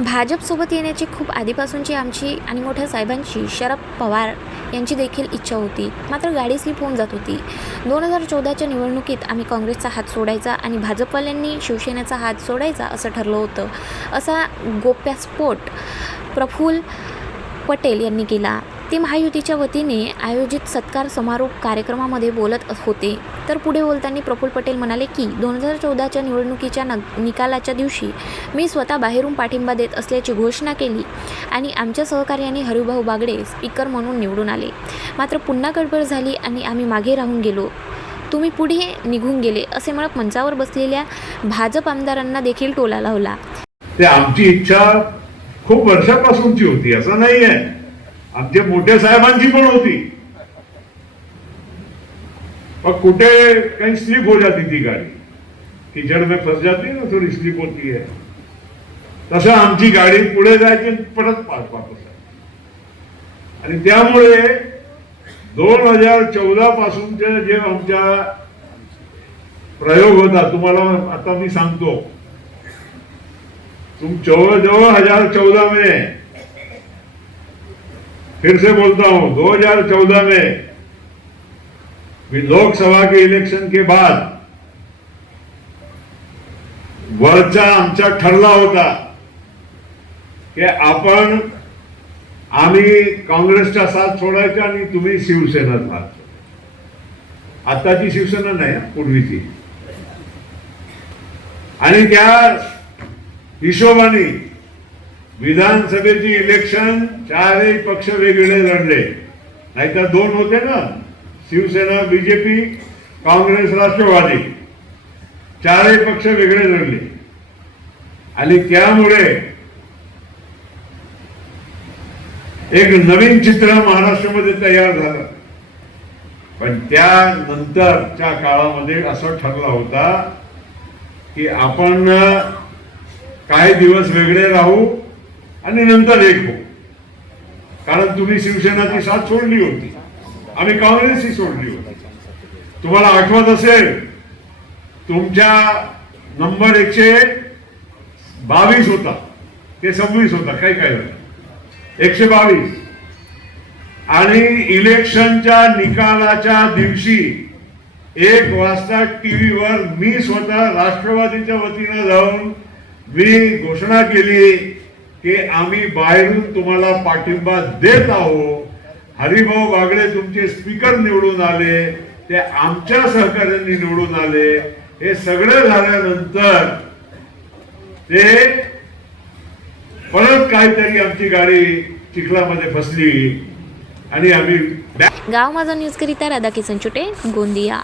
भाजपसोबत येण्याची खूप आधीपासूनची आमची आणि मोठ्या साहेबांची शरद पवार यांची देखील इच्छा होती. मात्र गाडी स्लिप होऊन जात होती. दोन हजार चौदाच्या निवडणुकीत आम्ही काँग्रेसचा हात सोडायचा आणि भाजपवाल्यांनी शिवसेनेचा हात सोडायचा असं ठरलं होतं. असा गोप्यास्फोट प्रफुल्ल पटेल यांनी केला. ते महायुतीच्या वतीने आयोजित सत्कार समारोप कार्यक्रमामध्ये बोलत होते. तर पुढे बोलताना प्रफुल्ल पटेल म्हणाले की दोन हजार चौदाच्या निवडणुकीच्या न निकालाच्या दिवशी मी स्वतः बाहेरून पाठिंबा देत असल्याची घोषणा केली आणि आमच्या सहकार्याने हरिभाऊ बागडे स्पीकर म्हणून निवडून आले. मात्र पुन्हा गडबड झाली आणि आम्ही मागे राहून गेलो. तुम्ही पुढे निघून गेले असे म्हणत मंचावर बसलेल्या भाजप आमदारांना देखील टोला लावला. ते आमची इच्छा खूप वर्षापासूनची होती असं नाही आहे आमच्या मोठ्या साहेबांची पण होती. पण कुठे काही स्लिप हो जाती ती गाडी. कीचड़ में फंस जाती है ना थोडी स्लिप होती. है तसं आमची गाडी पुढे जायची परत पाच वापस आणि त्यामुळे दोन हजार चौदा पासूनचे जे आमच्या प्रयोग होता तुम्हाला आता मी सांगतो. तुम जवळ हजार चौदा मध्ये फिर से बोलता हूं 2014 में लोकसभा के इलेक्शन के बाद वरचा आमचा ठरला होता की आपण आम्ही काँग्रेसचा साथ सोडायचा आणि तुम्ही शिवसेना साथ आताची शिवसेना नाही पूर्वीची. आणि त्या हिशोबाने विधानसभेची इलेक्शन चारही पक्ष वेगवेगळे लढले. नाहीतर दोन होते ना? Shivsena BJP Congress Rashtrawadi. चारही पक्ष वेगळे लढले. आणि त्यामुळे एक नवीन चित्र महाराष्ट्रामध्ये तयार झालं. पण त्यानंतरच्या काळामध्ये असं ठरला होता की आपण काही दिवस वेगळे राहू आणि नंतर एक हो. कारण तुम्ही शिवसेनाची साथ सोडली होती. आम्ही काँग्रेसची सोडली होती. तुम्हाला आठवत असेल तुमच्या नंबर एकशे बावीस होता. ते सव्वीस होता काही काय झालं एकशे बावीस. आणि इलेक्शनच्या निकालाच्या दिवशी एक वाजता टीव्हीवर मी स्वतः राष्ट्रवादीच्या वतीनं जाऊन मी घोषणा केली की आम्ही बाहेरून तुम्हाला पाठिंबा देत आहोत. हरिभाऊ बागडे तुमचे स्पीकर निवडून आले ते आमच्या सहकार्यांनी निवडून आले. हे सगळं झाल्यानंतर ते परत काहीतरी आमची गाडी चिखलामध्ये फसली आणि आम्ही गाव माझा न्यूजकरिता राधा किसन चुटे गोंदिया.